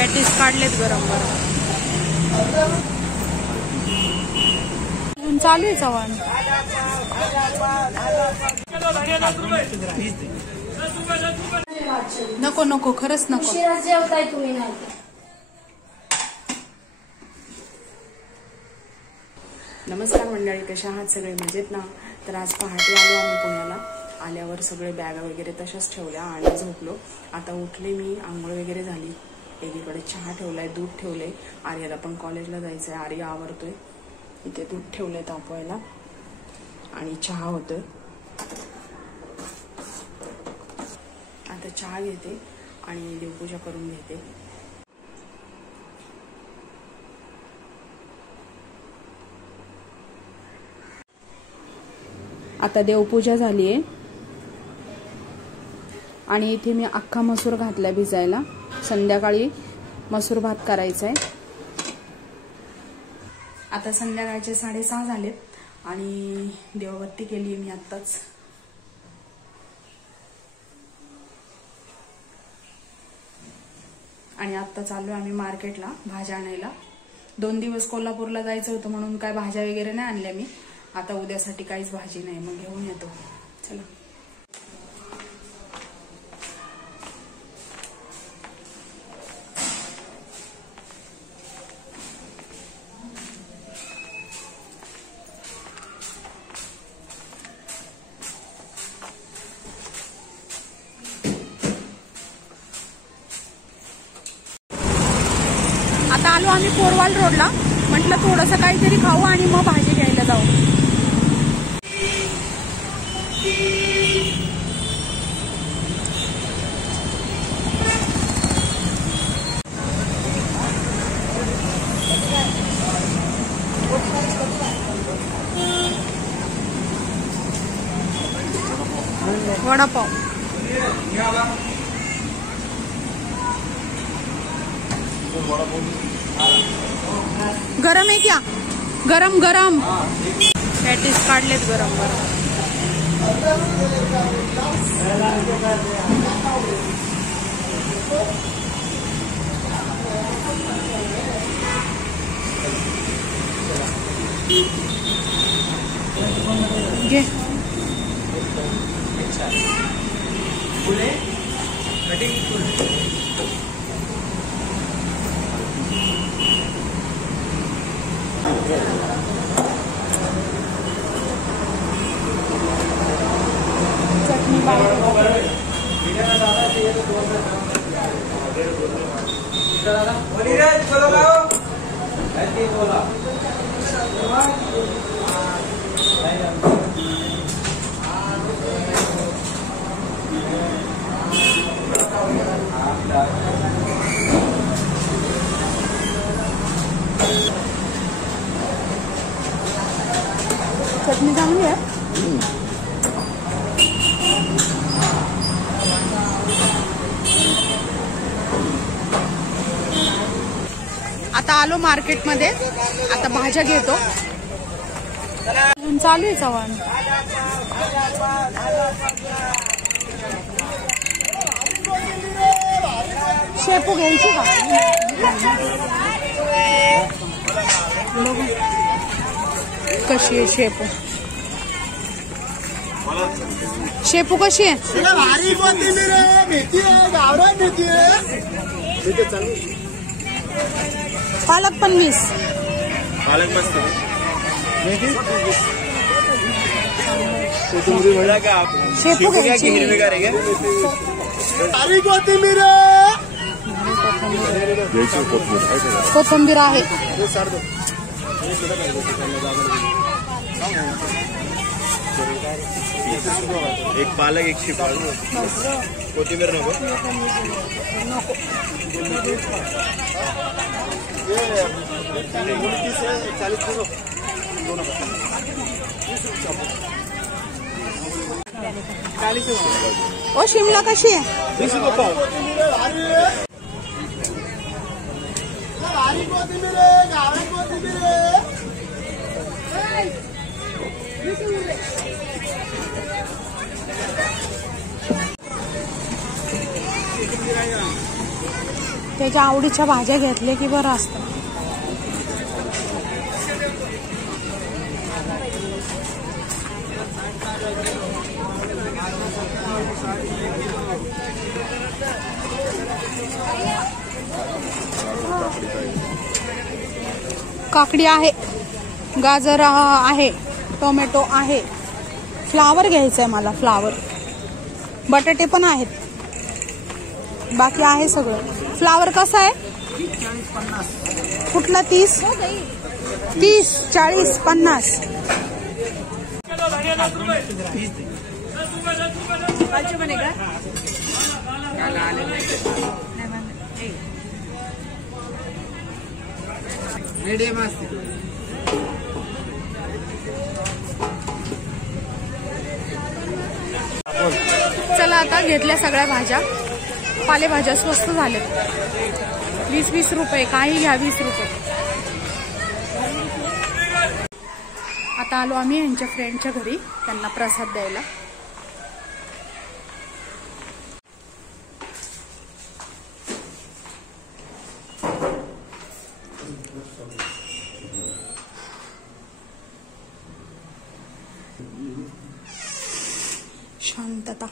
Patties काढलेत गरम गरम. चालू आहे चव्हाण. नको नको खरंच नको. नमस्कार मंडळी, कशा आहात सगळे? मजेत ना? तर आज पहाटे आलो आम्ही पुण्याला. आल्यावर सगळे बॅगा वगैरे तशाच ठेवल्या आणि झोपलो. आता उठले मी, आंघोळ वगैरे झाली. एकीकडे चहा ठेवलाय, दूध ठेवलंय. आर्याला पण कॉलेजला जायचंय. आर्या आवरतोय. इथे दूध ठेवलंय तापवायला आणि चहा होतोय. आता चहा घेते आणि देवपूजा करून घेते. आता देवपूजा झालीये आणि इथे मी अख्खा मसूर घातलाय भिजायला. संध्याकाळी मसूर भात करायचा आहे. आता संध्याकाळचे 6:30 झालेत आणि देवबत्ती केली मी आत्ताच. आणि आत्ता चालू आम्ही मार्केटला भाज्या आणायला. 2 दिवस कोल्हापूरला जायचं होतं म्हणून काय भाज्या वगैरे नाही आणल्या मी. आता उद्यासाठी काहीच भाजी नाही, मग घेऊन येतो. चला. आता आलो आम्ही पोरवाल रोडला. म्हटलं थोडंसं काहीतरी खाऊ आणि मग भाजी घ्यायला जाऊ. वडापाव गरम आहे क्या? गरम गरम पॅटीस काढलेत गरम गरम. घे. चटणी चटणी चांगली आहे. आता आलो मार्केटमध्ये. आता भाज्या घेतो. चालू आहे चव्हाण. शेपू घ्यायची का? कशी आहे शेपू? शेपू कशी आहे? पालक पण 20. पालक मस्त. शेपू घ्यायची. कोथिंबीर आहे. एक पालक, एक शेपू. कोथिंबीर नको. ओ शिमला कशी आहे? त्याच्या आवडीच्या भाज्या घेतल्या की बरं असतं. काकडी आहे, गाजर आहे, टोमॅटो आहे, फ्लावर घ्यायचंय मला, फ्लावर. बटाटे पण आहेत, बाकी आहे सगळं. फ्लावर कसं आहे? कुठला? 30, 40, 50. चला आता घेतल्या सगळ्या भाज्या. पालेभाज्या स्वस्त झाल्या, 20-20 रुपये. काही घ्या 20 रुपये. आता आलो आम्ही यांच्या फ्रेंडच्या घरी त्यांना प्रसाद द्यायला. शांतता.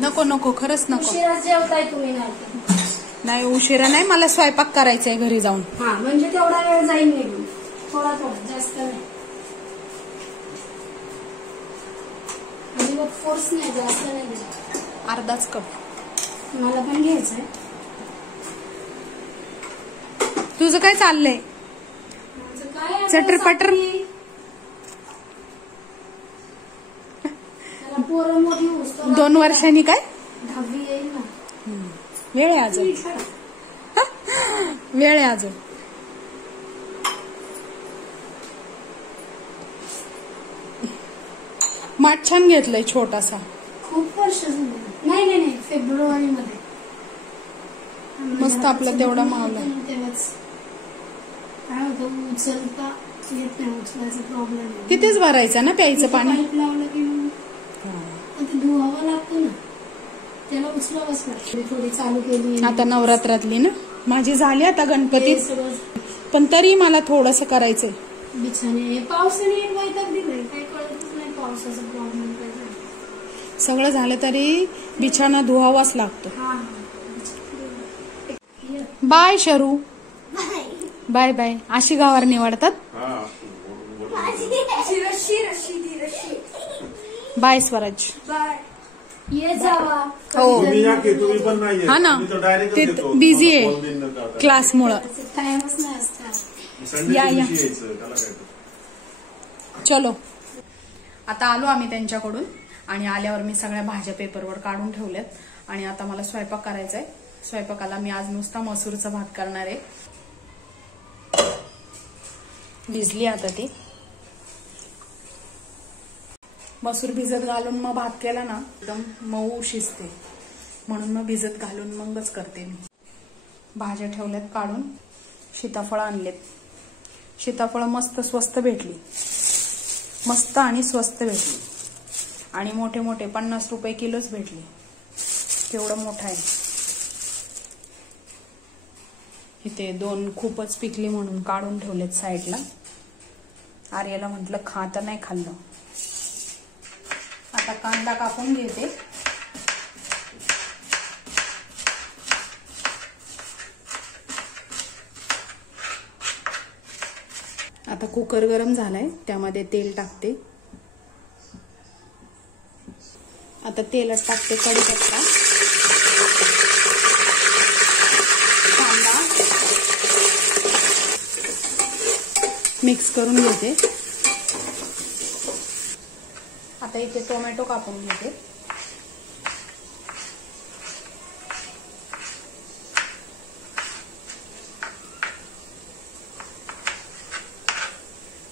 नको नको, खरंच नको. जेवताय तुम्ही? नाही, उशिरा नाही, मला स्वयंपाक करायचंय घरी जाऊन. हा, म्हणजे तेवढा वेळ जाईल निघून. थोडा जास्त नाही, म्हणजे फोर्स नाही, जास्त नाही. अर्धाच कप. मला पण घ्यायचंय. तुझं काय चाललंय? चटर पटर. पोरं मोठी होतो 2 वर्षांनी काय 10वी येईल ना. वेळ आहे अजून, वेळ आहे अजून. माठ छान घेतलंय छोटासा. खूप वर्ष झाली. नाही, फेब्रुवारी मध्ये मस्त आपला तेवढा मावला. तेव्हाच काय होतं, उचलता येत नाही, उचलायचा प्रॉब्लेम. तिथेच भरायचं ना प्यायचं पाणी. लावलं की मग ते धुवावं लागतं ना, त्याला उचलावंच लागतं. थोडी चालू केली आता नवरात्रातली ना माझी झाली आता गणपतीत, पण तरी मला थोडस करायचंय. बिछाने पावसाने एक वैताग दिलाय, काही कळतच नाही पावसाचा प्रॉब्लेम काय झाला. सगळं झालं तरी बिछाना धुवावाच लागतो. बाय शरू, बाय बाय. अशी गावार निवडतात. बाय स्वराज. ये जावा. हो हा ना, ते बिझी आहे क्लासमुळं. टाइमच नाही असतात. या या, चलो. आता आलो आम्ही त्यांच्याकडून आणि आल्यावर मी सगळ्या भाज्या पेपरवर काढून ठेवल्यात आणि आता मला स्वयंपाक करायचा आहे. स्वयंपाकाला मी आज नुसता मसूरचा भात करणार आहे. भिजली आता ती. मसूर भिजत घालून मग भात केला ना एकदम मऊ शिजते, म्हणून मग भिजत घालून मगच करते मी. भाज्या ठेवल्यात काढून. सीताफळ आणलेत. सीताफळ मस्त स्वस्त भेटली, मस्त आणि स्वस्त भेटली. आणि मोठे मोठे 50 रुपये किलोच भेटले. केवढं मोठं आहे. इथे 2 खूपच पिकली म्हणून काढून ठेवलेत साईडला. आर्याला म्हटलं खा, तर नाही खाल्लं. आता कांदा कापून घेते. आता कुकर गरम झालाय, त्यामध्ये तेल टाकते. आता तेलात टाकते कढीपत्ता, कांदा मिक्स करून घेते. आता इथे टोमॅटो कापून घेते.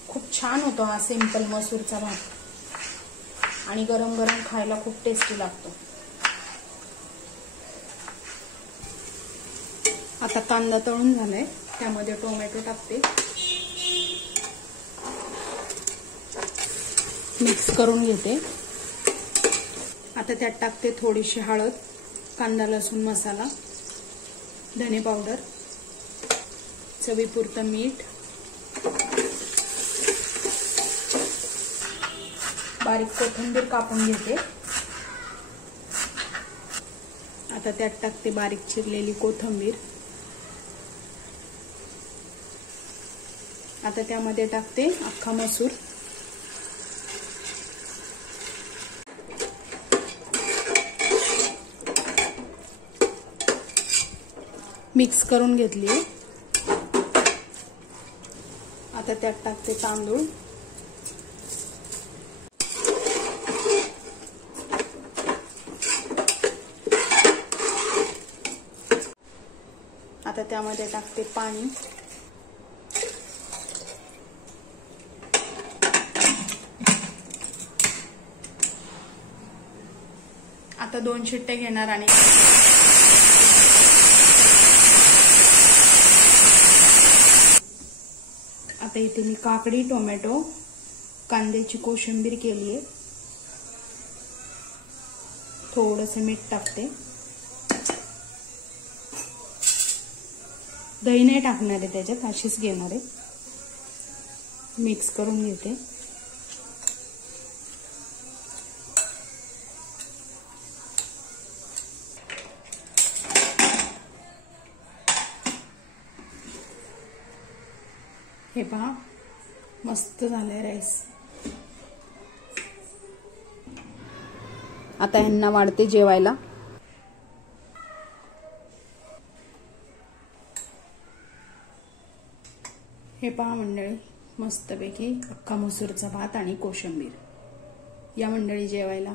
खूप छान होतो हा सिंपल मसूरचा भात आणि गरम गरम खायला खूप टेस्टी लागतो. आता कांदा तळून झालाय, त्यामध्ये टोमॅटो टाकते. मिक्स करून घेते. आता त्यात टाकते थोडीशी हळद, कांदा लसूण मसाला, धने पावडर, चवीपुरतं मीठ, बारीक कोथिंबीर कापून घेते. आता त्यात टाकते बारीक चिरलेली कोथिंबीर. आता त्यामध्ये टाकते अख्खा मसूर. मिक्स करून घेतली. आता त्यात टाकते तांदूळ. आता त्यामध्ये टाकते पाणी. आता 2 शिट्ट्या घेणार आणि आता इथे मी काकडी, टोमॅटो, कांद्याची कोशिंबीर केली आहे. थोडंसं मीठ टाकते. दही नाही टाकणार आहे त्याच्यात, अशीच घेणार आहे. मिक्स करून घेते. हे पहा मस्त झालंय राईस. आता ह्यांना वाढते जेवायला. हे पहा मंडळी, मस्तपैकी अख्खा मसूरचा भात आणि कोशिंबीर. या मंडळी जेवायला.